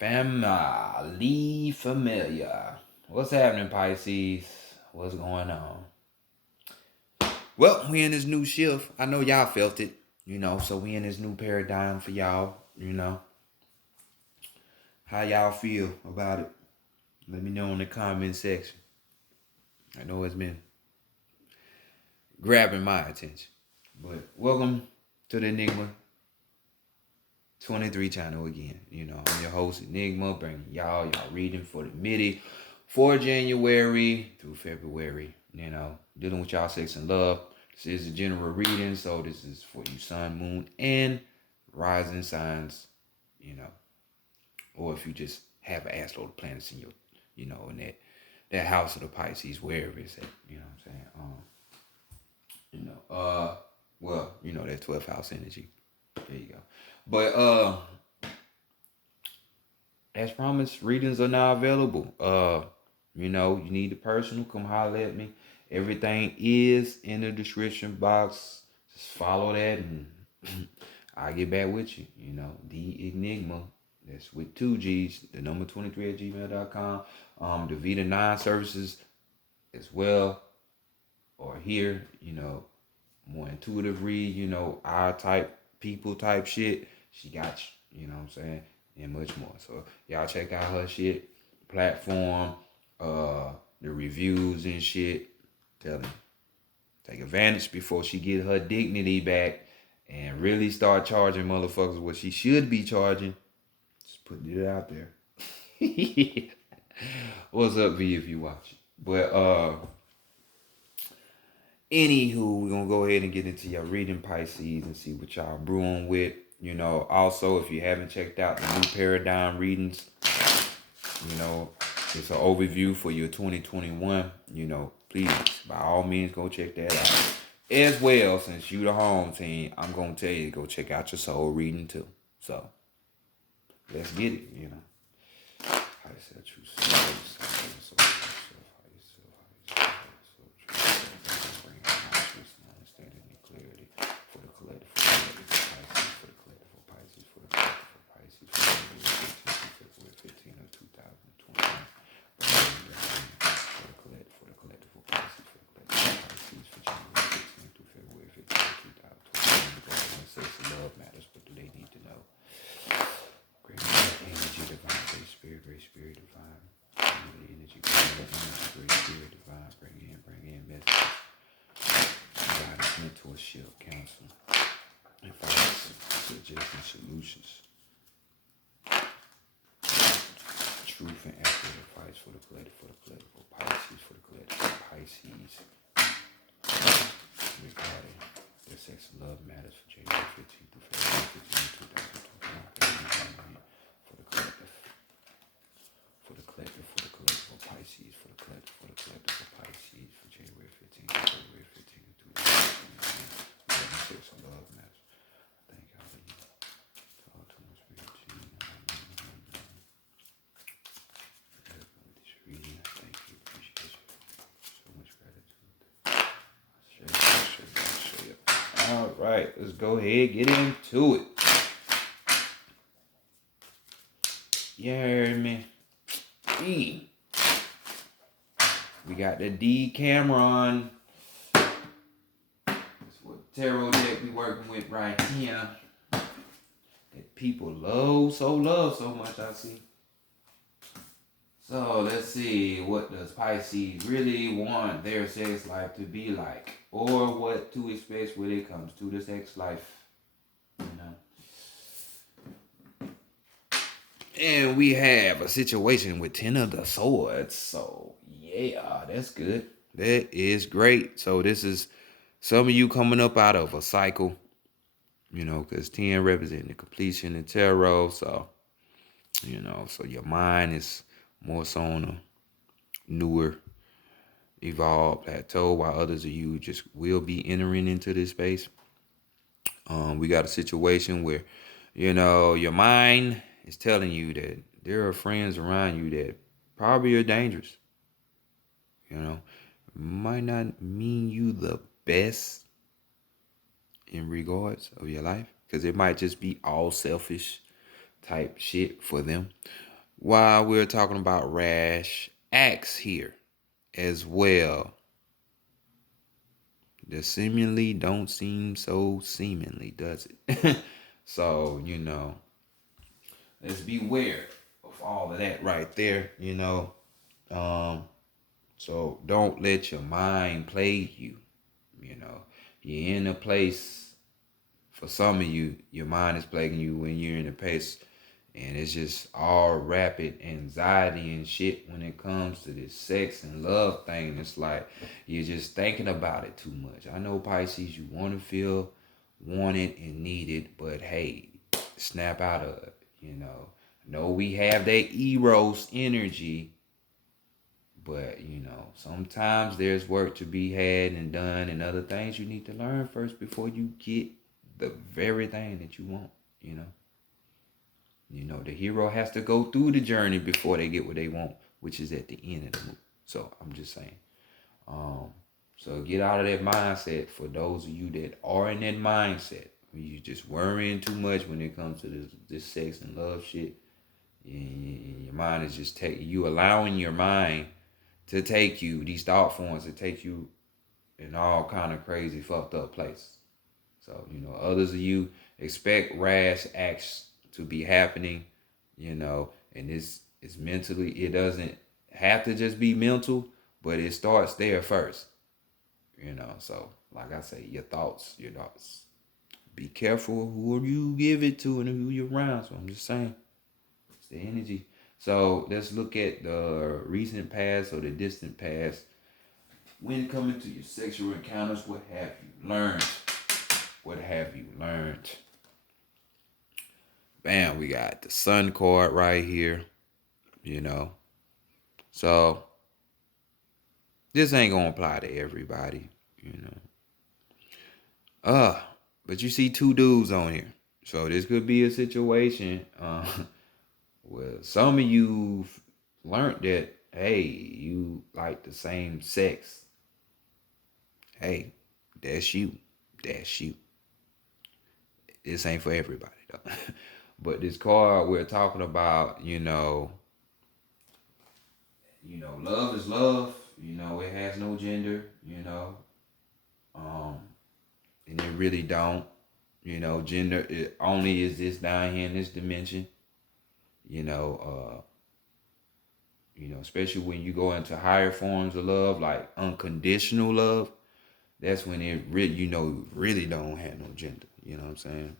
Family familiar. What's happening, Pisces? What's going on? Well, we in this new shift. I know y'all felt it, so we in this new paradigm for y'all. How y'all feel about it? Let me know in the comment section. I know it's been grabbing my attention. But welcome to the Enigma 23 channel again. I'm your host, Enigma, bringing y'all reading for the MIDI for January through February. Dealing with y'all sex and love. This is a general reading, so this is for you sun, moon, and rising signs, or if you just have an ass load of planets in your, in that house of the Pisces, wherever it's at, you know what I'm saying? Well, that 12th house energy. There you go. But as promised, readings are now available. You need the personal, come holler at me. Everything is in the description box. Just follow that and I'll get back with you. The Enigma. That's with 2 G's, the number 23 at gmail.com. The Vita 9 services as well. Or here, more intuitive read, our type, people type shit. She got you. You know what I'm saying? And much more. So y'all check out her shit, platform, the reviews and shit. Tell them, take advantage before she get her dignity back and really start charging motherfuckers what she should be charging. Just putting it out there. What's up, V, if you watch it? But anywho, we're gonna go ahead and get into your reading, Pisces, and see what y'all brewing with. Also, if you haven't checked out the new paradigm readings, it's an overview for your 2021. Please, by all means, go check that out. As well, since you the home team, I'm gonna tell you to go check out your soul reading too. So, let's get it. How to set true Great spirit divine, the energy, great spirit divine, bring in messages, guidance, mentorship, counsel, advice, suggestions, solutions, truth and accurate advice for the collective Pisces, regarding their sex and love matters for January 15th through February 15th, 2021, for the collective. For the collective of Pisces, for the collective of Pisces, for January 15th to February 15th, 2021. Sex and love matters. Thank y'all for you. All too much for your team. With this reading, thank you, appreciate you. So much gratitude. Show you. All right, let's go ahead, get into it. You heard me. We got the D Cameron. That's what tarot deck we working with right here. That people love so much, I see. So let's see, what does Pisces really want their sex life to be like? Or what to expect when it comes to the sex life. And we have a situation with 10 of the swords. So, yeah, that's good. That is great. So, this is some of you coming up out of a cycle, because 10 representing the completion in tarot. So, so your mind is more so on a newer, evolved plateau, while others of you just will be entering into this space. We got a situation where, your mind is telling you that there are friends around you that probably are dangerous. Might not mean you the best in regards of your life, because it might just be all selfish type shit for them. while we're talking about rash acts here as well, the seemingly don't seem so seemingly, does it? So, let's beware of all of that right there, Um, so don't let your mind plague you, you know. You're in a place, for some of you, your mind is plaguing you when you're in a place and it's just all rapid anxiety and shit when it comes to this sex and love thing. It's like you're just thinking about it too much. I know, Pisces, you want to feel wanted and needed, but hey, snap out of it, know we have that eros energy, but sometimes there's work to be had and done and other things you need to learn first before you get the very thing that you want, you know. The hero has to go through the journey before they get what they want, which is at the end of the movie. So I'm just saying. Um, so get out of that mindset for those of you that are in that mindset. When you just worrying too much when it comes to this sex and love shit. Your mind is just taking you, allowing your mind to take you, these thought forms to take you in all kind of crazy fucked up places. So, others of you expect rash acts to be happening, and it's mentally, it doesn't have to just be mental, but it starts there first, So, like I say, your thoughts. Be careful who you give it to and who you're around. So I'm just saying, it's the energy. So let's look at the recent past or the distant past. When coming to your sexual encounters, what have you learned? What have you learned? Bam, we got the sun card right here, So this ain't gonna apply to everybody, you know. But you see two dudes on here. So this could be a situation where some of you learned that, hey, you like the same sex. Hey, that's you. That's you. This ain't for everybody though. But this card we're talking about, love is love. It has no gender. Um, and it really don't. Gender it only is this down here in this dimension. You know, especially when you go into higher forms of love, like unconditional love. That's when it really, really don't have no gender. You know what I'm saying?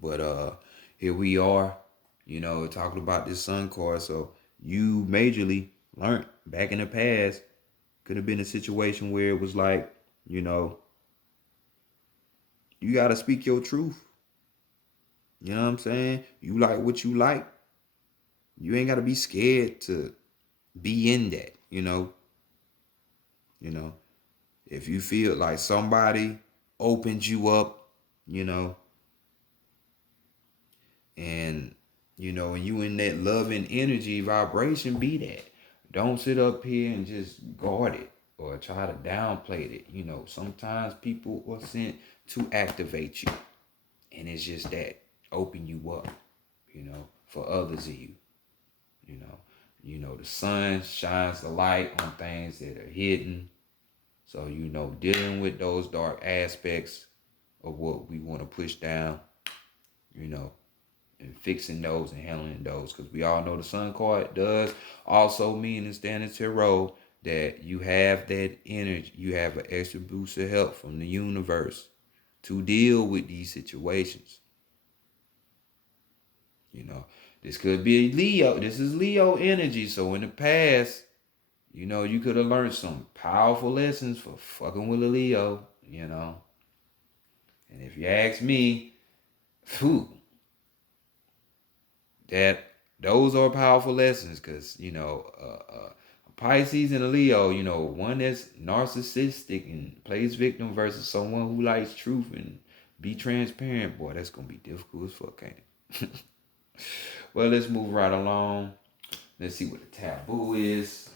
But here we are, talking about this sun card. So you majorly learned back in the past. Could have been a situation where it was like, you gotta speak your truth. You know what I'm saying? You like what you like. You ain't gotta be scared to be in that, You know, if you feel like somebody opens you up, you know, and when you in that loving energy vibration, be that. Don't sit up here and just guard it or try to downplay it. Sometimes people are sent to activate you, and it's just that open you up, for others of you. The sun shines the light on things that are hidden. So, dealing with those dark aspects of what we want to push down, you know, and fixing those and handling those. Because we all know the sun card does also mean in standing tarot that you have that energy, you have an extra boost of help from the universe to deal with these situations. This could be Leo. This is Leo energy. So in the past, you could have learned some powerful lessons for fucking with a Leo, And if you ask me, whew, that those are powerful lessons because, Pisces and a Leo, one that's narcissistic and plays victim versus someone who likes truth and be transparent. Boy, that's going to be difficult as fuck, ain't it? Well, let's move right along. Let's see what the taboo is.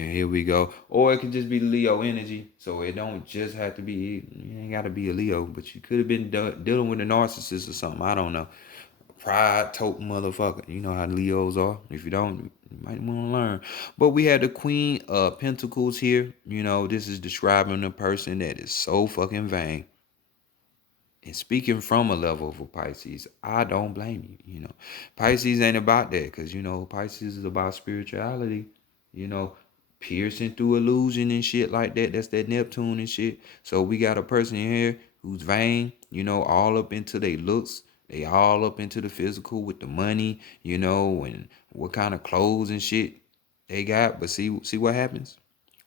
And here we go. Or it could just be Leo energy. So it don't just have to be, you ain't got to be a Leo, but you could have been dealing with a narcissist or something. I don't know. Pride tote motherfucker. You know how Leos are. If you don't, you might want to learn. But we had the Queen of Pentacles here. You know, this is describing a person that is so fucking vain. And speaking from a level of a Pisces, I don't blame you. You know, Pisces ain't about that because, you know, Pisces is about spirituality, you know, piercing through illusion and shit like that. That's that Neptune and shit. So we got a person here who's vain, you know, all up into their looks. They all up into the physical with the money, you know, and what kind of clothes and shit they got. But see what happens?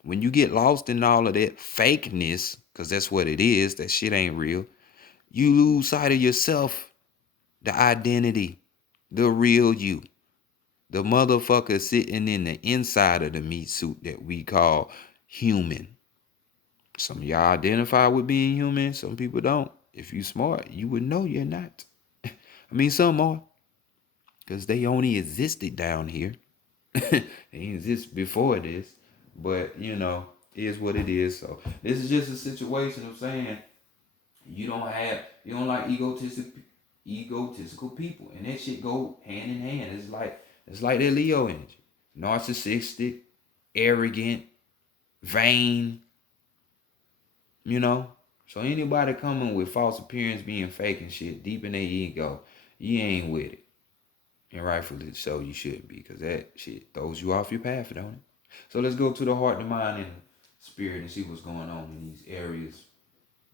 When you get lost in all of that fakeness, because that's what it is, that shit ain't real, you lose sight of yourself, the identity, the real you, the motherfucker sitting in the inside of the meat suit that we call human. Some of y'all identify with being human, some people don't. If you smart, you would know you're not. I mean, some are, because they only existed down here. They didn't exist before this, but you know, it is what it is. So this is just a situation of saying you don't like egotistical people, and that shit go hand in hand. It's like that Leo energy, narcissistic, arrogant, vain, you know. So anybody coming with false appearance, being fake and shit, deep in their ego, you ain't with it, and rightfully so, you shouldn't be, because that shit throws you off your path, don't it? So let's go to the heart, the mind, and spirit, and see what's going on in these areas.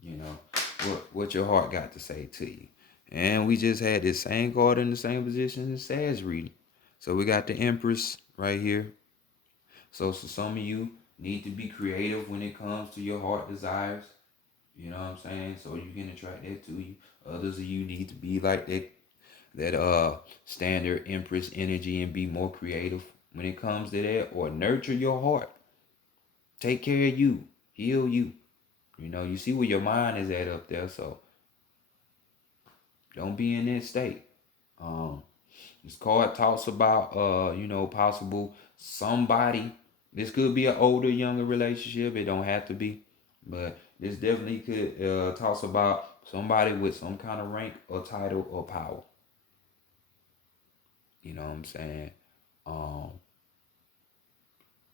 You know, what your heart got to say to you. And we just had this same card in the same position as Sag reading. So we got the Empress right here. So some of you need to be creative when it comes to your heart desires. You know what I'm saying? So you can attract that to you. Others of you need to be like that standard Empress energy and be more creative when it comes to that, or nurture your heart. Take care of you. Heal you. You know, you see where your mind is at up there, so don't be in that state. Um, this card talks about you know, possible somebody. This could be an older, younger relationship. It don't have to be, but this definitely could talks about somebody with some kind of rank or title or power. You know what I'm saying? Um,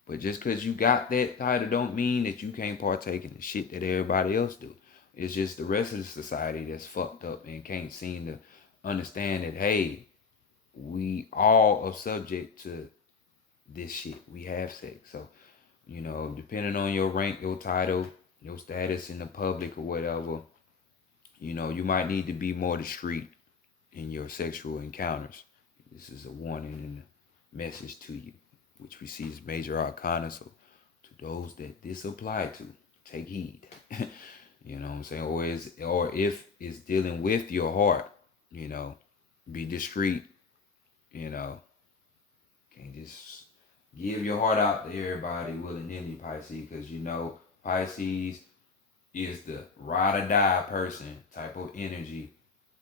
but just because you got that title don't mean that you can't partake in the shit that everybody else do. It's just the rest of the society that's fucked up and can't seem to understand that, hey, we all are subject to this shit. We have sex. So, you know, depending on your rank, your title, your status in the public or whatever, you know, you might need to be more discreet in your sexual encounters. This is a warning and a message to you, which we see as major arcana. So to those that this apply to, take heed. You know what I'm saying? Or if it's dealing with your heart, you know, be discreet, you know. Can't just give your heart out to everybody willy-nilly, Pisces, because you know Pisces is the ride or die person type of energy,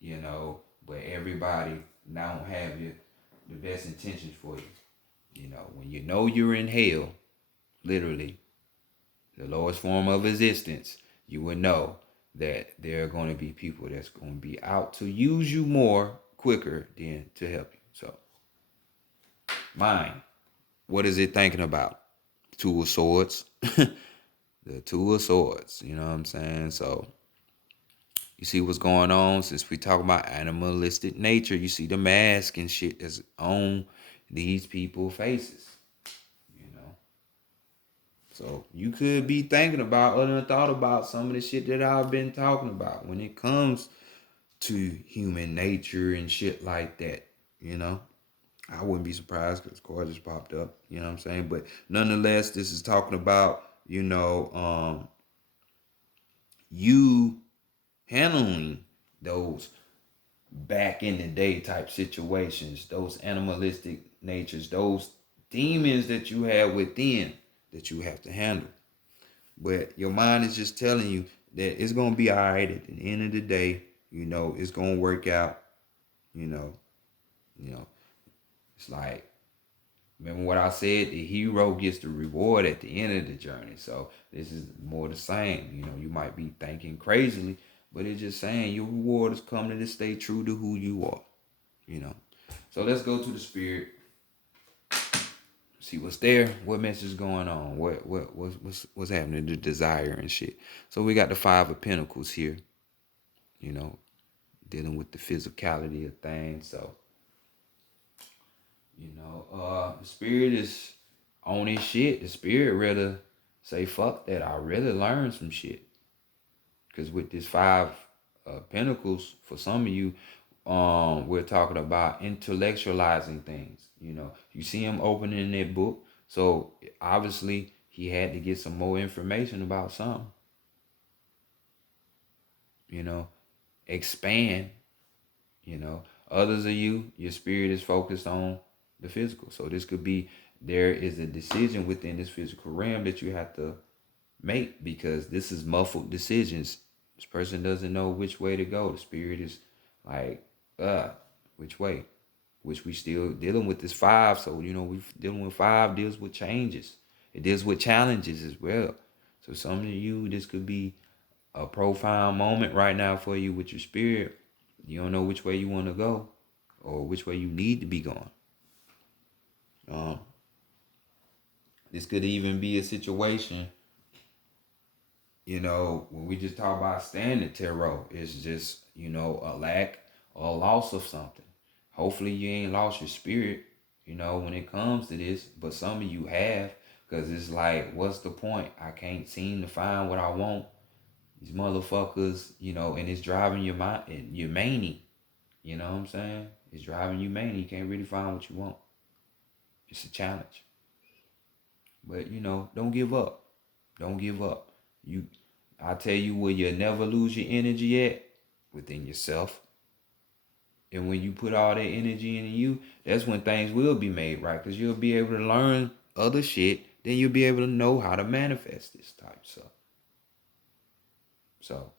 you know, but everybody don't have the best intentions for you. You know, when you know you're in hell, literally, the lowest form of existence, you will know that there are going to be people that's going to be out to use you more quicker than to help you. So, mind, what is it thinking about? Two of Swords. The Two of Swords, you know what I'm saying? So, you see what's going on. Since we talk about animalistic nature, you see the mask and shit that's on these people's faces, you know. So you could be thinking about or thought about some of the shit that I've been talking about when it comes to human nature and shit like that, you know. I wouldn't be surprised because the card just popped up, you know what I'm saying? But nonetheless, this is talking about, you know, you handling those back in the day type situations, those animalistic natures, those demons that you have within that you have to handle. But your mind is just telling you that it's gonna be all right at the end of the day. You know, it's gonna work out. You know, you know. It's like Remember what I said? The hero gets the reward at the end of the journey. So this is more the same. You know, you might be thinking crazily, but it's just saying your reward is coming to stay true to who you are. You know. So let's go to the spirit. See what's there. What message is going on? What's happening? The desire and shit. So we got the Five of Pentacles here. You know, dealing with the physicality of things. So the spirit is on his shit. The spirit rather say, fuck that. I really learned some shit. Because with this Five Pentacles, for some of you, we're talking about intellectualizing things. You know, you see him opening that book. So obviously he had to get some more information about something. You know, expand. You know, others of you, your spirit is focused on the physical. So this could be, there is a decision within this physical realm that you have to make, because this is muffled decisions. This person doesn't know which way to go. The spirit is like, which way? Which we still dealing with this five. So, you know, we dealing with five deals with changes. It deals with challenges as well. So some of you, this could be a profound moment right now for you with your spirit. You don't know which way you want to go or which way you need to be going. This could even be a situation, you know, when we just talk about standard tarot, it's just, you know, a lack or a loss of something. Hopefully you ain't lost your spirit, you know, when it comes to this, but some of you have, because it's like, what's the point? I can't seem to find what I want. These motherfuckers, you know, and it's driving your mind, your mania. You know what I'm saying? It's driving you mania. You can't really find what you want. It's a challenge. But, you know, don't give up. Don't give up. I tell you where you'll never lose your energy at, within yourself. And when you put all that energy into you, that's when things will be made right. Because you'll be able to learn other shit. Then you'll be able to know how to manifest this type of stuff. So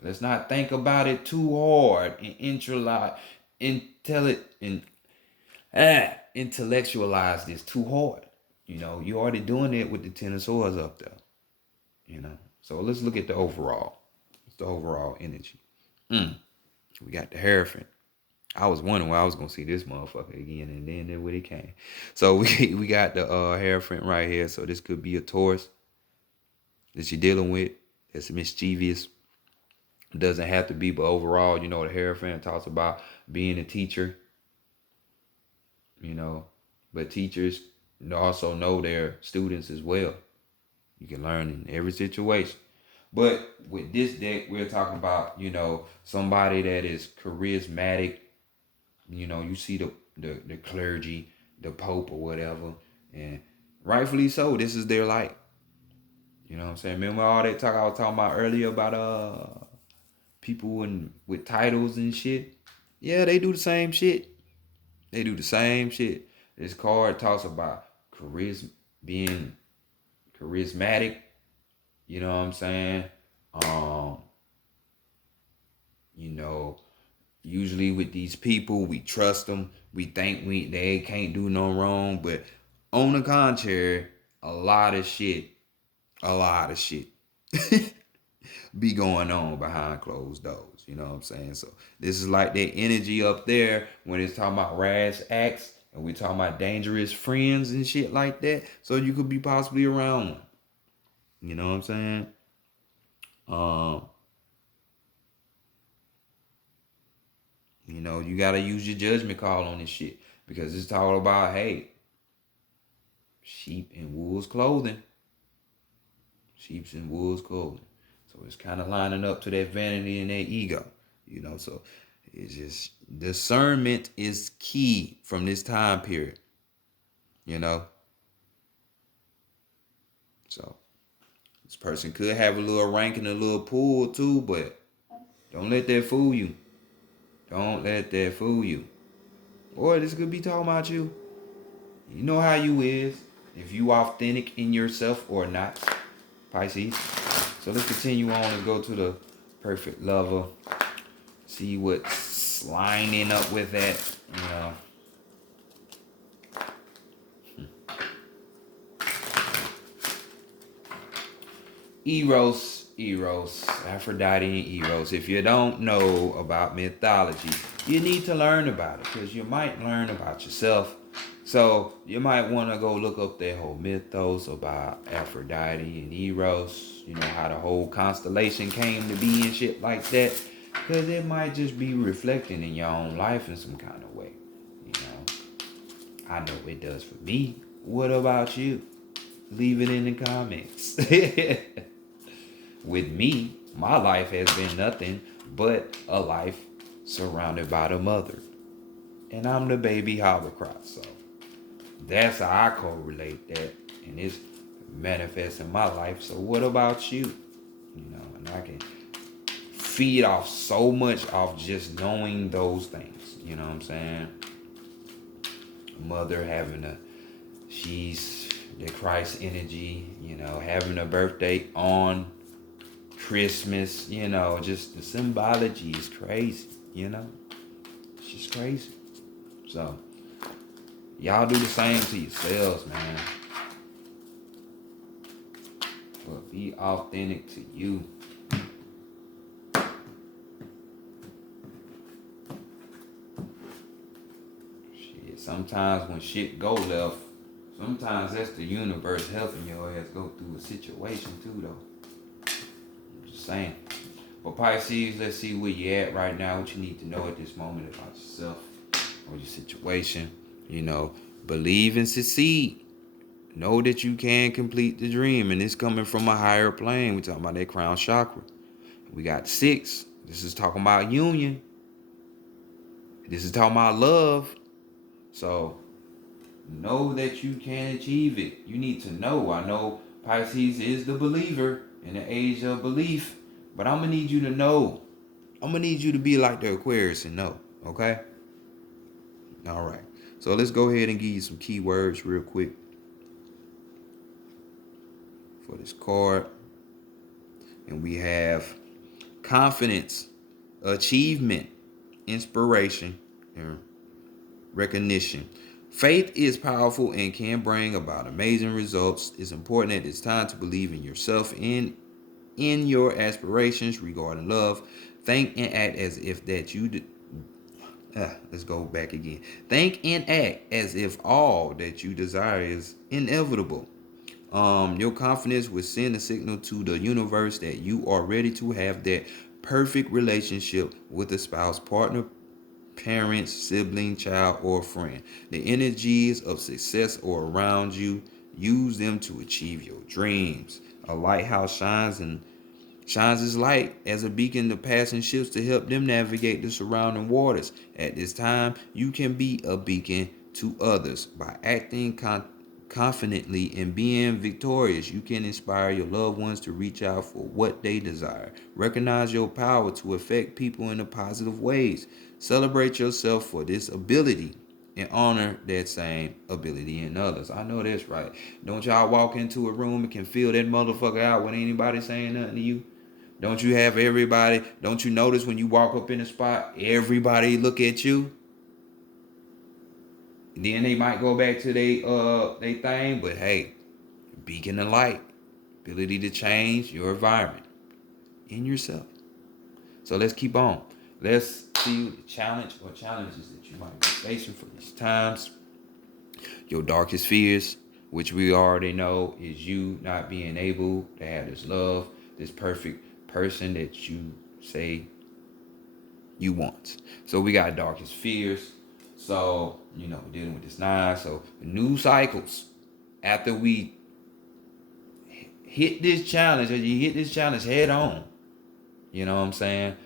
let's not think about it too hard and intellectualize this too hard. You know, you're already doing it with the Ten of Swords up there. You know, so let's look at the overall. What's the overall energy? We got the Hierophant. I was wondering where I was gonna see this motherfucker again, and then when it came. So we got the Hierophant right here. So this could be a Taurus that you're dealing with. That's mischievous. It doesn't have to be, but overall, you know, the Hierophant talks about being a teacher. You know, but teachers also know their students as well. You can learn in every situation. But with this deck, we're talking about, you know, somebody that is charismatic. You know, you see the clergy, the Pope or whatever, and rightfully so. This is their light. You know what I'm saying? Remember all that talk I was talking about earlier about people with titles and shit? Yeah, they do the same shit. They do the same shit. This card talks about being charismatic. You know what I'm saying? You know, usually with these people, we trust them. We think they can't do no wrong, but on the contrary, a lot of shit be going on behind closed doors. You know what I'm saying? So this is like that energy up there when it's talking about rash acts and we talking about dangerous friends and shit like that. So you could be possibly around one. You know what I'm saying? You know, you gotta use your judgment call on this shit, because it's talking about, hey, sheep in wolves clothing. Sheep's in wolves clothing. So it's kind of lining up to that vanity and that ego. You know, so it's just discernment is key from this time period. You know? So this person could have a little rank and a little pull too, but don't let that fool you. Don't let that fool you. Or this could be talking about you. You know how you is. If you authentic in yourself or not. Pisces. So let's continue on and go to the perfect lover. See what's lining up with that. You know. Eros, Aphrodite and Eros. If you don't know about mythology, you need to learn about it because you might learn about yourself. So you might want to go look up that whole mythos about Aphrodite and Eros, you know, how the whole constellation came to be and shit like that. Because it might just be reflecting in your own life in some kind of way. You know, I know it does for me. What about you? Leave it in the comments. With me, my life has been nothing but a life surrounded by the mother. And I'm the baby holocron. So that's how I correlate that. And it's manifests in my life. So what about you? You know, and I can feed off so much off just knowing those things. You know what I'm saying? Mother having she's the Christ energy, you know, having a birthday on Christmas, you know, just the symbology is crazy, you know? It's just crazy. So, y'all do the same to yourselves, man. But be authentic to you. Shit, sometimes when shit go left, sometimes that's the universe helping your ass go through a situation too, though. I'm just saying. But Pisces, let's see where you at right now, what you need to know at this moment about yourself or your situation. You know, believe and succeed. Know that you can complete the dream, and it's coming from a higher plane. We're talking about that crown chakra. We got 6. This is talking about union. This is talking about love. So know that you can achieve it. You need to know. I know Pisces is the believer in the age of belief, but I'm going to need you to know. I'm going to need you to be like the Aquarius and know. Okay? All right. So let's go ahead and give you some keywords real quick for this card. And we have confidence, achievement, inspiration, and recognition. Faith is powerful and can bring about amazing results. It's important at this time to believe in yourself and in your aspirations regarding love. Think and act as if that you let's go back again. Think and act as if all that you desire is inevitable. Your confidence will send a signal to the universe that you are ready to have that perfect relationship with a spouse, partner, parents, sibling, child, or friend. The energies of success are around you. Use them to achieve your dreams. A lighthouse shines its light as a beacon to passing ships to help them navigate the surrounding waters. At this time, you can be a beacon to others by acting confidently and being victorious. You can inspire your loved ones to reach out for what they desire. Recognize your power to affect people in a positive ways. Celebrate yourself for this ability and honor that same ability in others. I know that's right. Don't y'all walk into a room and can feel that motherfucker out when anybody saying nothing to you? Don't you have everybody? Don't you notice when you walk up in a spot, everybody look at you? Then they might go back to they thing, but hey, beacon of light, ability to change your environment and yourself. So let's keep on. Let's see the challenge or challenges that you might be facing for these times. Your darkest fears, which we already know is you not being able to have this love, this perfect person that you say you want. So we got darkest fears. So, you know, dealing with this 9. So new cycles after we hit this challenge, as you hit this challenge head on, you know what I'm saying?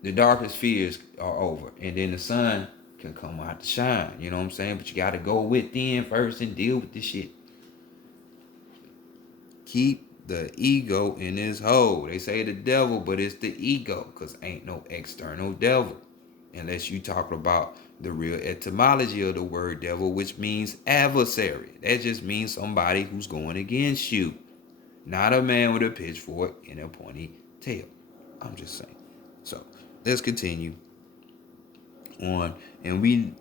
The darkest fears are over. And then the sun can come out to shine. You know what I'm saying? But you got to go within first and deal with this shit. Keep the ego in his hole. They say the devil, but it's the ego, because ain't no external devil. Unless you talk about the real etymology of the word devil, which means adversary. That just means somebody who's going against you. Not a man with a pitchfork and a pointy tail. I'm just saying. So let's continue on. And we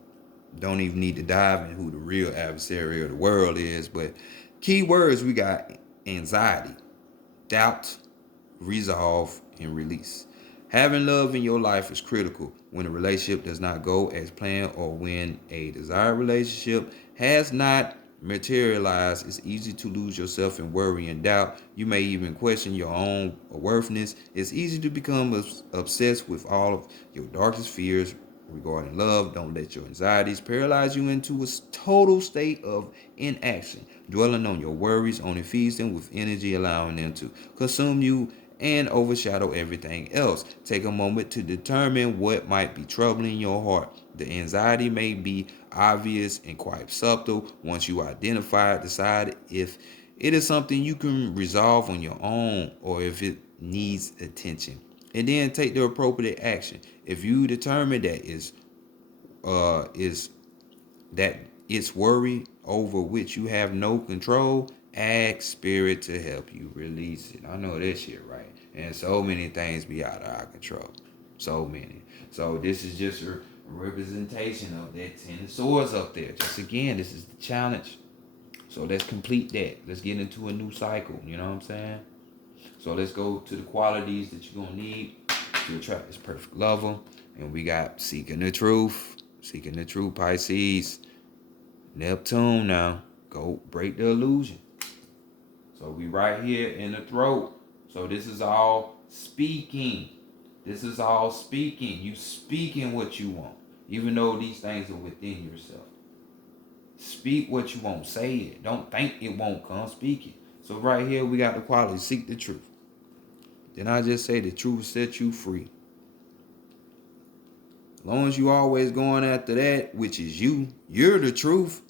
don't even need to dive into who the real adversary of the world is, but key words we got: anxiety, doubt, resolve, and release. Having love in your life is critical when a relationship does not go as planned or when a desired relationship has not materialized. It's easy to lose yourself in worry and doubt. You may even question your own worthiness. It's easy to become obsessed with all of your darkest fears regarding love. Don't let your anxieties paralyze you into a total state of inaction. Dwelling on your worries only feeds them with energy, allowing them to consume you and overshadow everything else. Take a moment to determine what might be troubling your heart. The anxiety may be obvious and quite subtle. Once you identify it, decide if it is something you can resolve on your own or if it needs attention. And then take the appropriate action. If you determine that is that it's worry over which you have no control, ask spirit to help you release it. I know that shit, right? And so many things be out of our control. So many. So this is just a representation of that 10 of swords up there. Just again, this is the challenge. So let's complete that. Let's get into a new cycle. You know what I'm saying? So let's go to the qualities that you're gonna need to attract this perfect lover. And we got seeking the truth. Seeking the truth, Pisces. Neptune now. Go break the illusion. So we right here in the throat. So this is all speaking. This is all speaking. You speaking what you want. Even though these things are within yourself. Speak what you want. Say it. Don't think it won't come. Speak it. So right here we got the quality. Seek the truth. Then I just say the truth set you free. As long as you always going after that, which is you're the truth,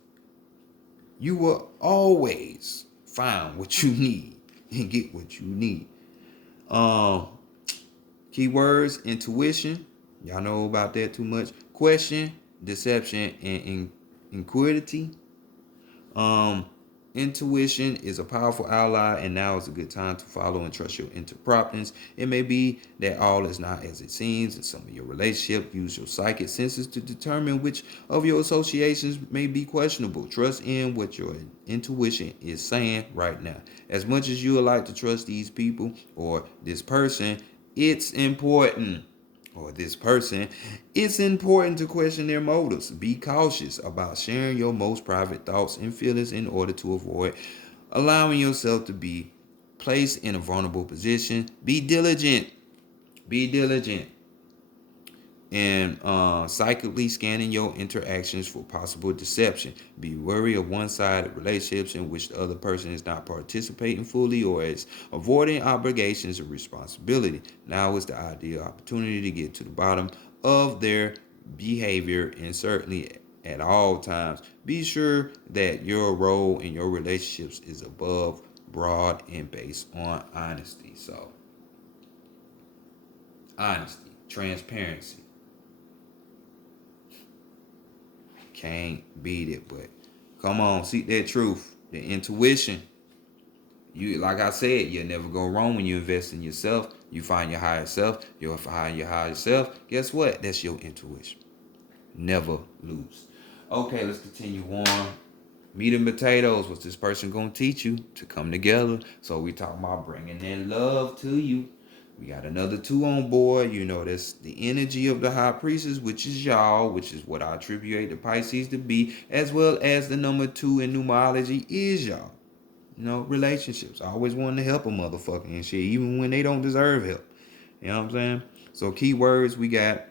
you will always find what you need and get what you need. Um, Keywords, intuition. Y'all know about that too much. Question, deception, and inquiry. Um, Intuition is a powerful ally, and now is a good time to follow and trust your inner promptings. It may be that all is not as it seems in some of your relationship. Use your psychic senses to determine which of your associations may be questionable. Trust in what your intuition is saying right now. As much as you would like to trust these people or this person, it's important or this person, it's important to question their motives. Be cautious about sharing your most private thoughts and feelings in order to avoid allowing yourself to be placed in a vulnerable position. Be diligent. Be diligent and psychically scanning your interactions for possible deception. Be wary of one-sided relationships in which the other person is not participating fully or is avoiding obligations or responsibility. Now is the ideal opportunity to get to the bottom of their behavior, and certainly at all times be sure that your role in your relationships is above, broad, and based on honesty. So honesty, transparency. Can't beat it, but come on, seek that truth, the intuition. You, like I said, you'll never go wrong when you invest in yourself. You find your higher self. You'll find your higher self. Guess what? That's your intuition. Never lose. Okay, let's continue on. Meat and potatoes. What's this person gonna teach you to come together? So we talking about bringing that love to you. We got another 2 on board. You know, that's the energy of the high priestess, which is y'all, which is what I attribute the Pisces to be, as well as the number 2 in numerology is y'all. You know, relationships. I always wanted to help a motherfucker and shit, even when they don't deserve help. You know what I'm saying? So keywords we got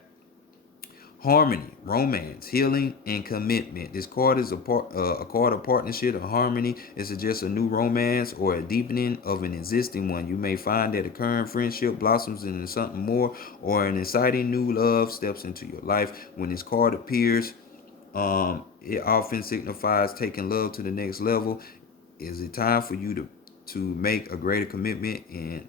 harmony, romance, healing, and commitment. This card is a card of partnership and harmony. It suggests a new romance or a deepening of an existing one. You may find that a current friendship blossoms into something more, or an exciting new love steps into your life. When this card appears, it often signifies taking love to the next level. Is it time for you to make a greater commitment and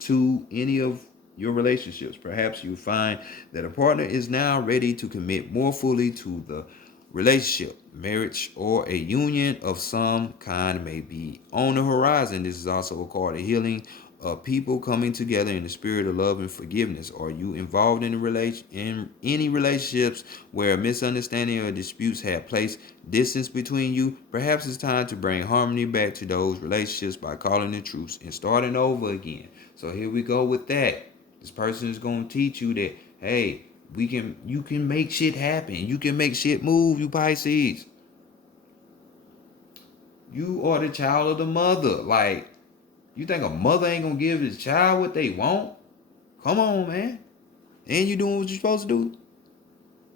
to any of your relationships? Perhaps you find that a partner is now ready to commit more fully to the relationship. Marriage or a union of some kind may be on the horizon. This is also a card of healing people coming together in the spirit of love and forgiveness. Are you involved in any relationships where misunderstanding or disputes have placed distance between you? Perhaps it's time to bring harmony back to those relationships by calling the truce and starting over again. So here we go with that. This person is going to teach you that, hey, you can make shit happen. You can make shit move, you Pisces. You are the child of the mother. Like, you think a mother ain't gonna give his child what they want? Come on, man. And you doing what you're supposed to do?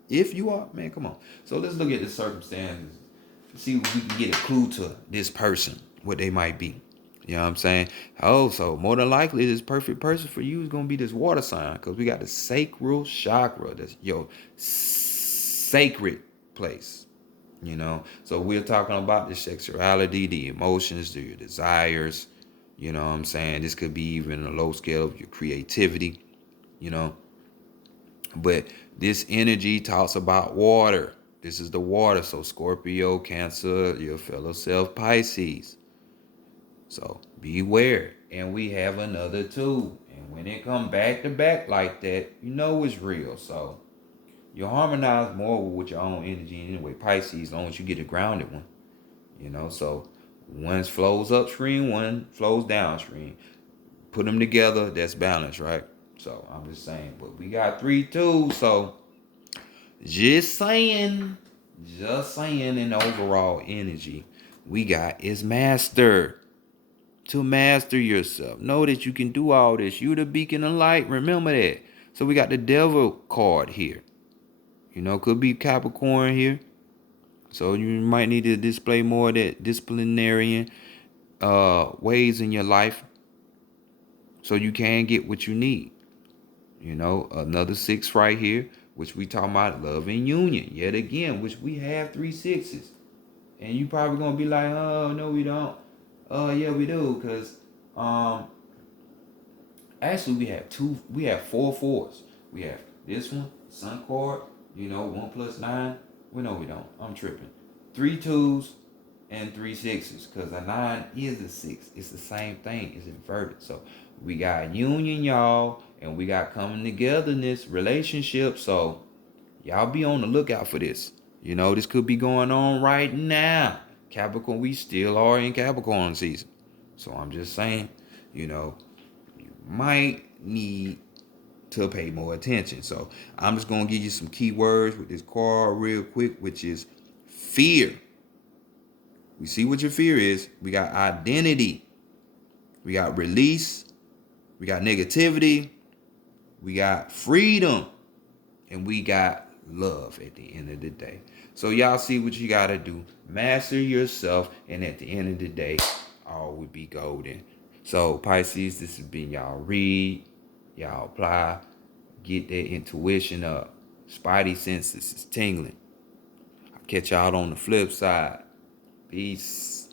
If you are, man, come on. So let's look at the circumstances. See if we can get a clue to this person, what they might be. You know what I'm saying? Oh, so more than likely, this perfect person for you is gonna be this water sign, because we got the sacral chakra. That's your sacred place. You know, so we're talking about the sexuality, the emotions, your desires. You know what I'm saying? This could be even a low scale of your creativity, you know. But this energy talks about water. This is the water. So Scorpio, Cancer, your fellow self, Pisces. So beware. And we have another two. And when it come back to back like that, you know it's real. So you harmonize more with your own energy anyway, Pisces, as long as you get a grounded one. You know, so one flows upstream, one flows downstream. Put them together, that's balance, right? So I'm just saying, but we got 3-2, so just saying in overall energy, we got is master. To master yourself. Know that you can do all this. You're the beacon of light. Remember that. So we got the devil card here. You know, could be Capricorn here. So you might need to display more of that disciplinarian ways in your life so you can get what you need. You know, another 6 right here, which we talking about love and union. Yet again, which we have 3 6s. And you probably gonna be like, oh no, we don't. Yeah, we do, because actually we have 4 4s. We have this one, Sun card, you know, 1 plus 9. Well, no, we don't. I'm tripping. 3 2s and 3 6s, because a 9 is a 6. It's the same thing. It's inverted. So we got union, y'all, and we got coming together in this relationship. So y'all be on the lookout for this. You know, this could be going on right now. Capricorn, we still are in Capricorn season. So I'm just saying, you know, you might need to pay more attention. So I'm just going to give you some keywords with this card real quick, which is fear. We see what your fear is. We got identity. We got release. We got negativity. We got freedom. And we got love at the end of the day. So y'all see what you got to do. Master yourself. And at the end of the day, all would be golden. So Pisces, this has been y'all read. Y'all apply. Get that intuition up. Spidey senses is tingling. I'll catch y'all on the flip side. Peace.